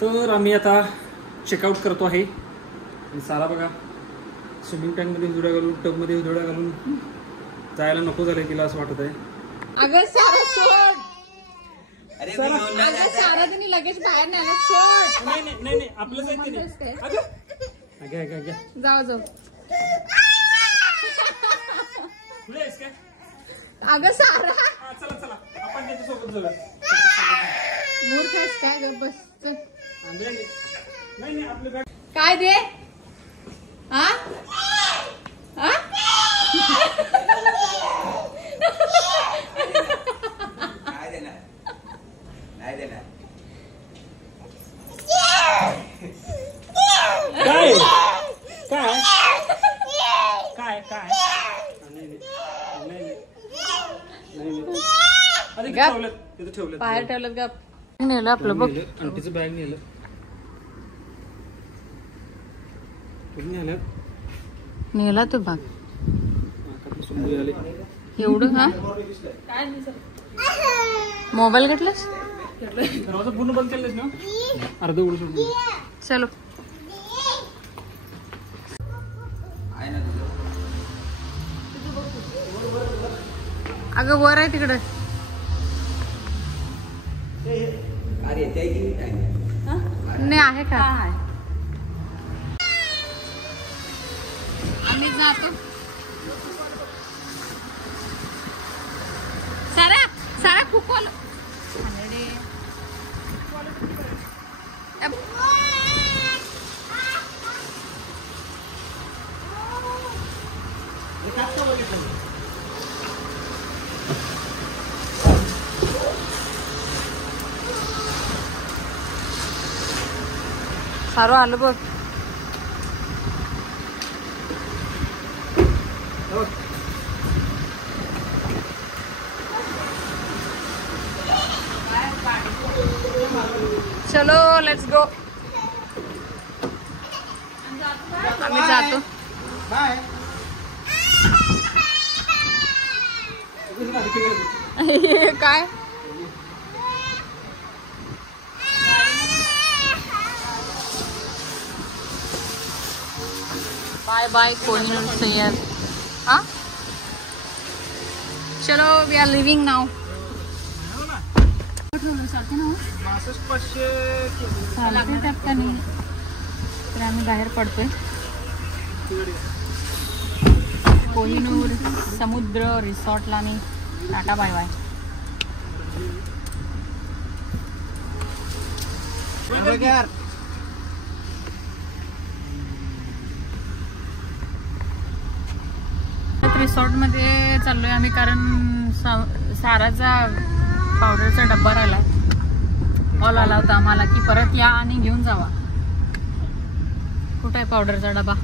तर आम्ही आता चेकआउट करतो आहे आणि सारा बघा स्विमिंग टँकमध्ये उधड्या घालून टबमध्ये उधड्या घालून जायला नको झालं तिला असं वाटत आहे. अगं सारा सोड. अगं सारा तिने लगेच बाहेर नेला सोड. नाही आपलंच आहे ते. जाऊ जाऊ. पुढे आहेस काय? अगं सारा चला आपण त्याच्यासोबत जाऊया. मूर्ख आहेस काय ग बस. नाही आपलं बॅग काय दे हा काय काय ठेवलं बाहेर ठेवलं का नेलं आपलं बघ. आंटीचं बॅग नेलं. नेला तो भाग एवढं. हा मोबाईल घेतलास दरवाजा पूर्ण बंद केलंस ना अर्ध उघडू सोडून. चलो अगं वर आहे तिकडं. नाही आहे का? आम्ही जातो. सारा फुकवलं. सारो आलो बघ. चलो लेट्स गो. आम्ही जातो. काय बाय बाय कोहिनूर सैयद. हाँ चलो वी आर लिव्हिंग नाउ. तर आम्ही बाहेर पडतोय. कोहिनूर समुद्र रिसॉर्टला आणि टाटा बाय बाय. रिसॉर्ट मध्ये चाललोय आम्ही कारण साराचा पावडरचा डब्बा राहिला. कॉल आला होता आम्हाला की परत या आणि घेऊन जावा. कुठे आहे पावडरचा डबा?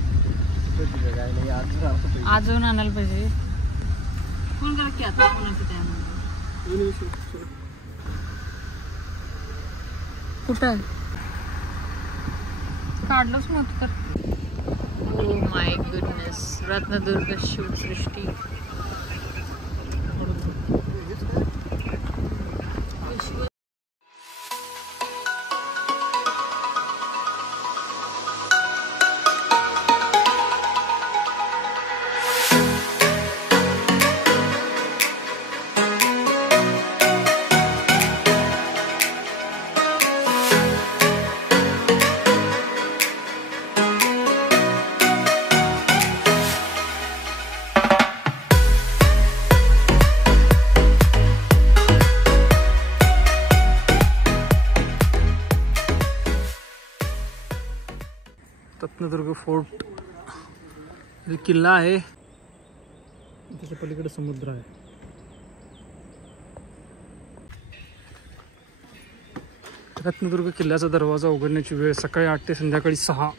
अजून आणायला पाहिजे. फोन करा की आता कोणाचं ते कुठं आहे? काढलंच मग तर. Oh my goodness. Ratnadurg Shivsrushti. Ratnadurg fort किल्ला आहे. त्याच्या पलीकडे समुद्र आहे. रत्नदुर्ग किल्ल्याचा दरवाजा उघडण्याची वेळ सकाळी 8 ते संध्याकाळी 6.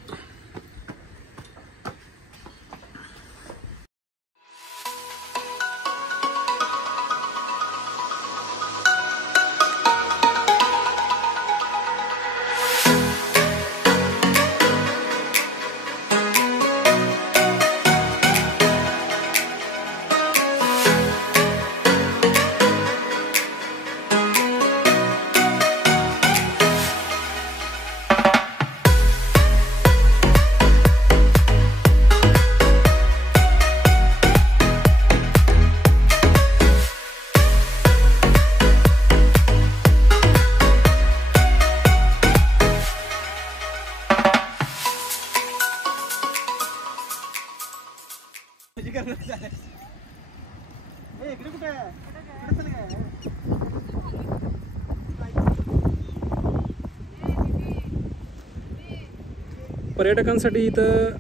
पर्यटकांसाठी इथं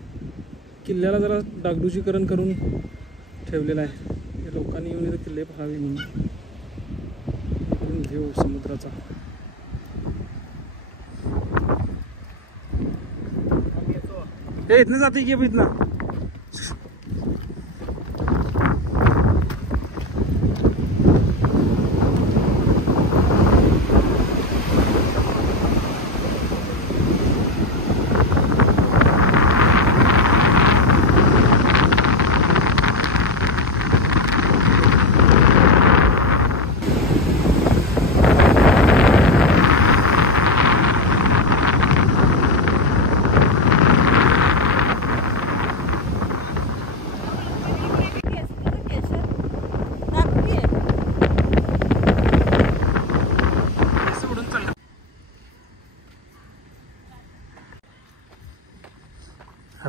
किल्ल्याला जरा डागडुजीकरण करून ठेवलेलं आहे. हे लोकांनी येऊन इथं किल्ले पाहावे म्हणून करून घेऊ समुद्राचा. हे इथनं जाते की इथनं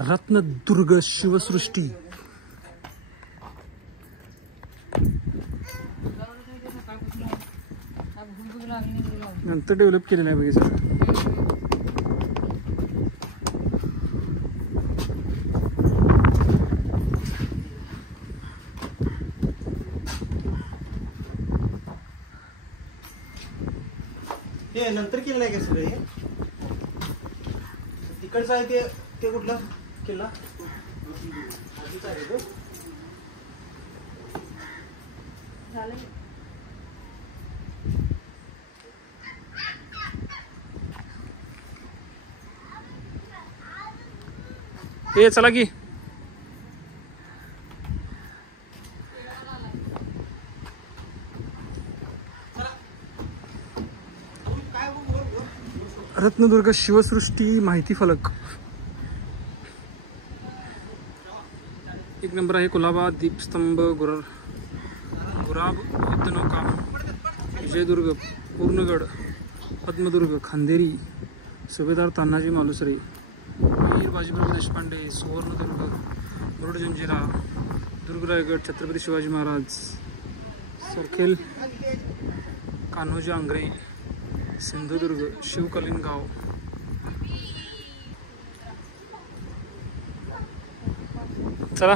रत्नदुर्ग शिवसृष्टी. नंतर डेव्हलप केलेलं आहे बघा. हे नंतर केलं नाही का सगळं? हे तिकडचं आहे ते कुठला किल्ला आधीचा आहे तो. हे चला की रत्नदुर्ग शिवसृष्टी माहिती फलक. एक नंबर आहे. कुलाबा, दीपस्तंभ, गुराब, युद्धनौका, विजयदुर्ग, पूर्णगड, पद्मदुर्ग, खांदेरी, सुभेदार तानाजी मालुसरे, वीर बाजीप्रभू देशपांडे, सुवर्णदुर्ग, मुरुड जंजिरा, दुर्ग रायगड, छत्रपती शिवाजी महाराज, सरखेल, कान्होजी आंग्रे, सिंधुदुर्ग, शिवकालीन गाव. चला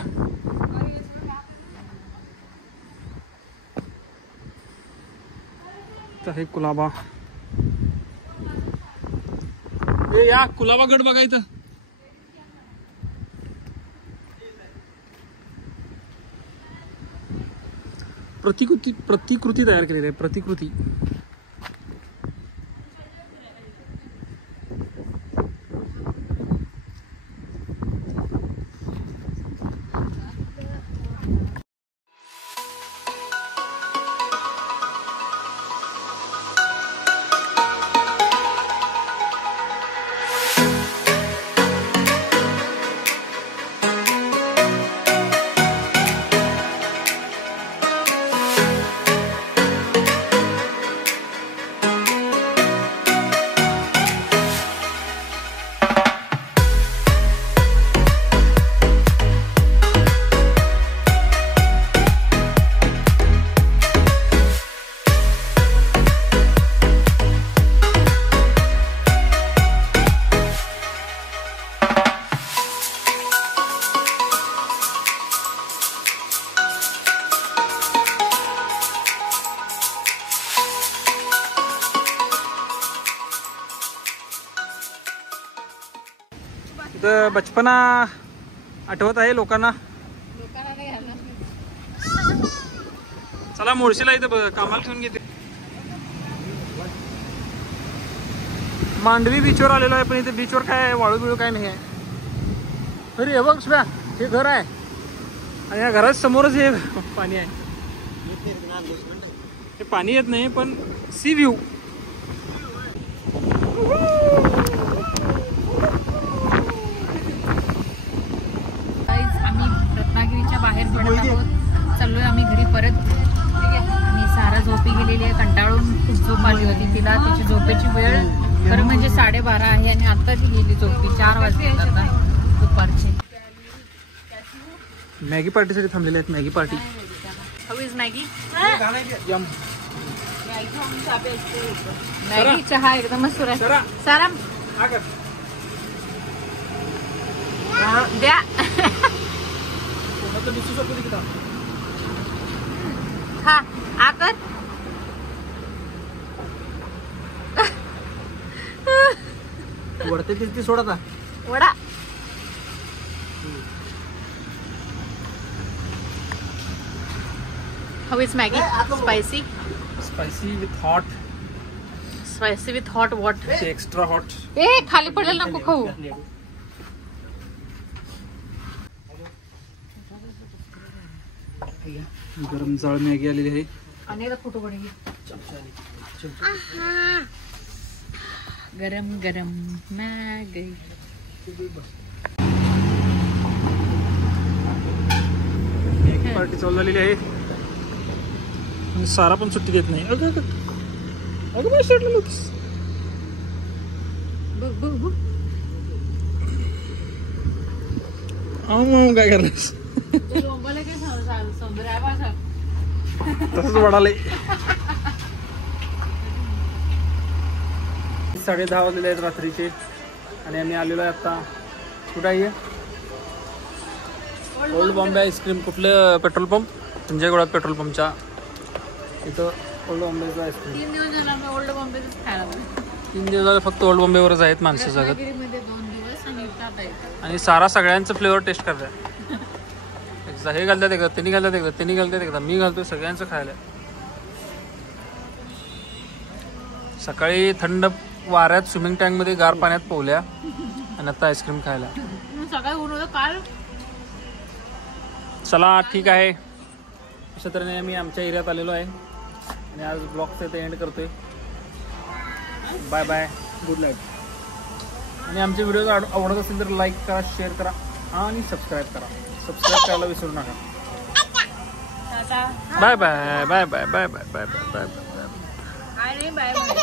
आहे कुलाबा. हे या कुलाबा गड बघा इथं. प्रतिकृती तयार केलेली आहे. प्रतिकृती इथं बचपना आठवत आहे लोकांना. चला मोर्शीला इथं कामाला ठेवून घेते. मांडवी बीचवर आलेलो आहे, पण इथे बीचवर काय वाळू बिळू काय नाही आहे. अरे हे बघ सुद्धा, हे घर आहे आणि या घराच्या समोरच हे पाणी आहे. हे पाणी येत नाही पण सी व्ह्यू. बाहेर पडत आहोत. चाललोय आम्ही घरी परत. आणि सारा झोपी गेलेली आहे, कंटाळून खूप झोप आली होती तिला. तिची झोपेची वेळ खरं म्हणजे 12:30 आहे आणि आता ती गेली झोपी. 4 वाजले आता दुपारचे. मॅगी पार्टीसाठी थांबलेले आहेत. Maggi party. How is Maggi? Yum. Maggi चहा एकदमच सुरू आहे. सारा द्या. कोणाचं दिसू शकतो तिकडं. हा आकर वरते ती सोड आता. Vada. How is Maggie? Spicy? Spicy with hot. Spicy with hot what? Extra hot. ए खाली पडेल नको खाऊ. गरम जाळ मॅगी आलेली आहे. आणि फोटो पडेल. गरम गरम मॅगी. पार्टी चालू झालेली आहे आणि सारा पण सुट्टी देत नाही. अगं अगं अगं बाई सोडलं होतीस. बघ बघ बघ. काय करणार लोंबाला काय सौंदर्य भाषा तसंच वाढालंय. 10:30 वाजलेले आहेत रात्रीचे आणि आम्ही आलेलो आहे आता. कुठं आहे ओल्ड बॉम्बे आईस्क्रीम. कुठलं पेट्रोल पंप? संजयगडात पेट्रोल पंपच्या इथं ओल्ड बॉम्बेचं आईस्क्रीम. 3 दिवस झाला आम्ही ओल्ड बॉम्बेच खायला. 3 दिवस झाले फक्त ओल्ड बॉम्बेवरच आहेत माणसं जगत. रत्नागिरीमध्ये 2 दिवस आणि इथं आता येतात. आणि सारा सगळ्यांचं फ्लेवर टेस्ट करतात. एकदा हे घालतात एकदा त्यांनी घालतात एकदा त्यांनी घालतात एकदा मी घालतोय सगळ्यांचं खायला. सकाळी थंड वाऱ्यात स्विमिंग टँकमध्ये गार पाण्यात पोहल्या आणि आता आईस्क्रीम खायला. सकाळी ऊन होतं काल. चला ठीक आहे. अशा तऱ्हेने आम्ही आमच्या एरियात आलेलो आहे आणि आज ब्लॉगचं इथे एंड करतोय. Bye bye, good night. आणि आमचे व्हिडिओ आवडत असेल तर लाईक करा, शेअर करा आणि सबस्क्राईब करा. सबस्क्राईब करायला विसरू नका. Bye bye bye bye bye bye bye bye bye bye. आणि बाय बाय.